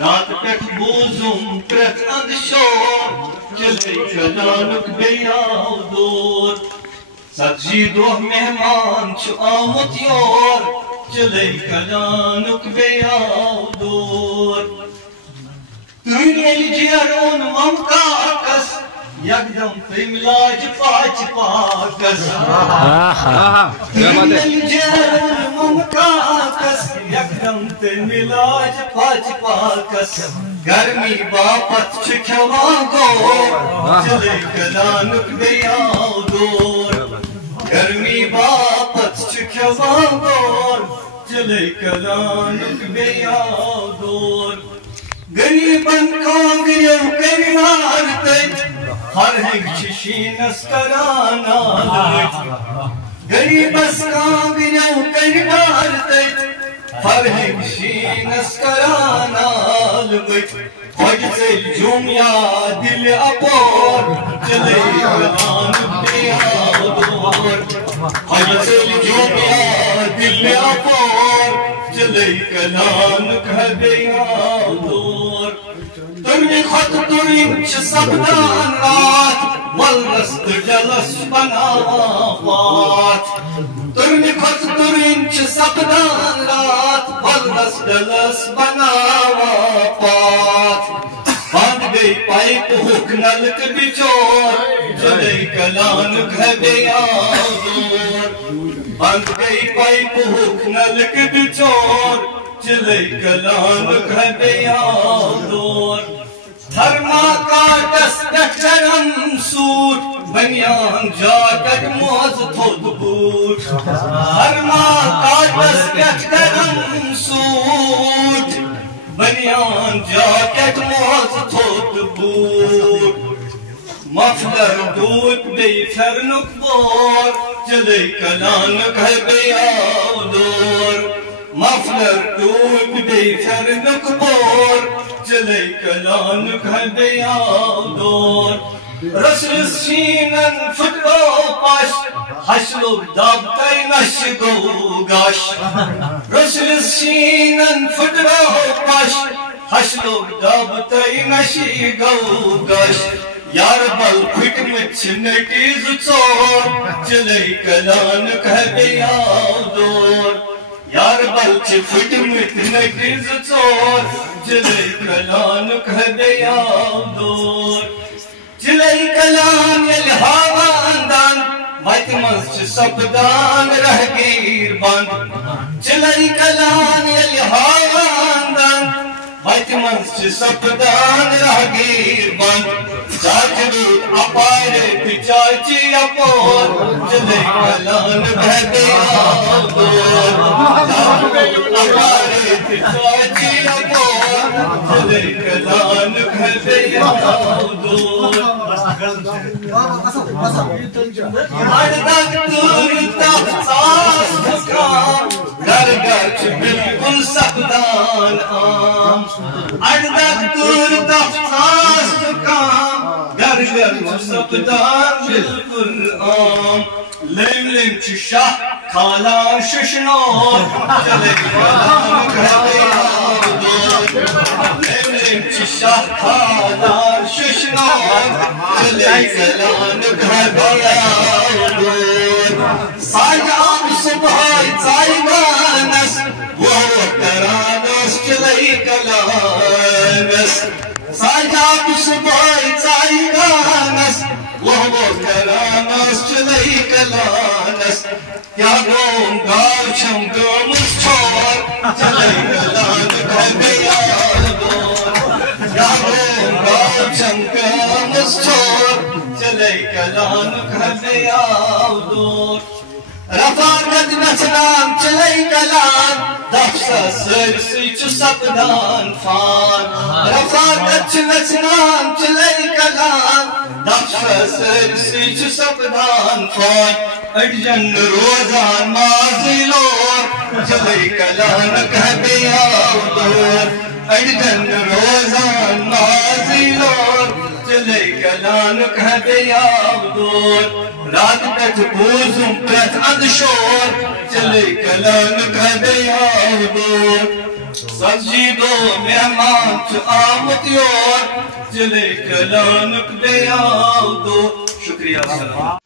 رات پٮ۪ٹھ بوٗزُم پرٛٮ۪تھ اَندٕ شور چِلَے کلانُک بیٚیہِ آو دور ژتجی دۄہ مہمان چھُ آمُت یور چِلَے کلانُک بیٚیہِ آو دور تُہۍ ییٚلہِ جیرون ممکاکس یکدم تٔمۍ لاجہِ پاچہِ پاکس تُہۍ ییٚلہِ جیرون ممکاکس یکدم تٔمۍ لاجہِ پاچہِ پاکس گرمی باپت چھُ کھٮ۪وان گور چِلَے کلانُک بیٚیہِ آو دور گرمی باپت چھُ کھٮ۪وان گور چِلَے کلانُک بیٚیہِ آو دور غریٖبن کانٛگرٮ۪و کٔرِنار تٔتۍ ہر ہنٛگۍ چھِ شیٖنس کران نالہٕ غریٖبس کانٛگرٮ۪و کٔرِنار تٔتۍ ہر ہنٛگۍ شیٖنس کران نالہٕ خۄجہِ ژٔلۍ جوٚم یا دِلہِ اپور چِلَے کلانُک بیٚیہِ آو دور خۄجہِ ژٔلۍ جوٚم یا دِلہِ اپور چِلَے کلانُک بیٚیہِ آو دور تُرنہِ کھۄتہٕ تُرٕنۍ چھِ سپدان راتھ ولرس تہٕ ڈلس بناوان پاتھ تُرنہِ کھۄتہٕ تُرٕنۍ چھِ سپدان راتھ ولرس ڈلس بناوان پاتھ بند گٔیہِ پایپہٕ ہُک نلکہٕ بِچور چِلَے کلانُک بیٚیہِ آو دور بند گٔیہِ پایپہٕ ہُک نلکہٕ بِچور چِلَے کلانُک بیٚیہِ آو دور تھرما کاٹس پٮ۪ٹھ گرم سوٗٹ بنیان جاکٹ موزٕ تھوٚد بوٗٹ تھرما کاٹس پٮ۪ٹھ گرم سوٗٹ بنیان جاکٹ موزٕ تھوٚد بوٗٹ مفلر ڈوٗپۍ بیٚیہِ پھٮ۪رنُک بور چِلَے کلانُک بیٚیہِ آو دور مفلر ڈوٗپۍ بیٚیہِ پھٮ۪رنُک بور چِلَے کلانُک بیٚیہِ آو دور رسرس شیٖنن پھٕٹرو پش ہش لوٚگ دب تَے نشہِ گوٚو گش رسرس شیٖنن پھٕٹرو پش ہش لوٚگ دب تَے نشہِ گوٚو گش یاربل پھٕٹمٕتۍ چھِ نٔٹی زٕ ژور چِلَے کلانُک بیٚیہِ آو دور یاربل چھِ پھٕٹمٕتۍ نٔٹی زٕ ژور چِلَے کلانُک بیٚیہِ آو دور چِلَے کلان ییٚلہِ ہاوان دند وتہِ منٛز چھِ سپدان رہگیٖر بند چِلَے کلان ییٚلہِ ہاوان دند وتہِ منٛز چھِ سپدان رہگیٖر بند چاچہِ روٗد اپارِ تہٕ چاچی اپور چِلَے کلانُک بیٚیہِ آو دور اپارِ تہٕ چاچی اپور چِلَے کلانُک بیٚیہِ آو دور اڑدگ تہٕ تتھ ژاس پھُکران گرٕ گرٕ چھِ بِلکُل سپدان عام اڑدگ تہٕ تتھ ژاس پھُکران گرٕ گرٕ چھِ سپدان بِلکُل عام لٔمۍ لٔمۍ چھِ شاہ کھالان ششنور چِلَے کلانُک بیٚیہِ آو دور لٔمۍ لٔمۍ چھِ شاہ کھالان ششنور چِلَے کلانُک بیٚیہِ آو دور ساجہِ آو صُبحٲے ژایہِ گانس ووٚہ کران ٲس چِلَے کلانس ساجہِ آو صُبحٲے ژایہِ گانس ووٚہ کران ٲس چِلَے کلانس کیٛاہ گوٚو گاو چھَم گٲمٕژ ژھور چِلَے کلانُک بیٚیہِ آو دور کیٛاہ گوٚو گاو چھَم گٲمٕژ ژھور چِلَے کلانُک بیٚیہِ آو دور رفاقت نژنان چِلَے کلان دفسس سٲرسٕے چھُ سپدان فان رفاقت چھِ نژنان چِلَے کلان دفسس سٲرسٕے چھُ سپدان فان أڑجن نہٕ روزان مازٕے لور چِلَے کلانُک بیٚیہِ آو دور أڑجن نہٕ روزان مازٕے لور چِلَے کلانُک بیٚیہِ آو دور رات پٮ۪ٹھ بوٗزُم پرٛٮ۪تھ اندٕ شور چِلَے کلانُک بیٚیہِ آو دور سجی دو مہمان چھ آمد یور دل کلانک دیاو دو شکریہ السلام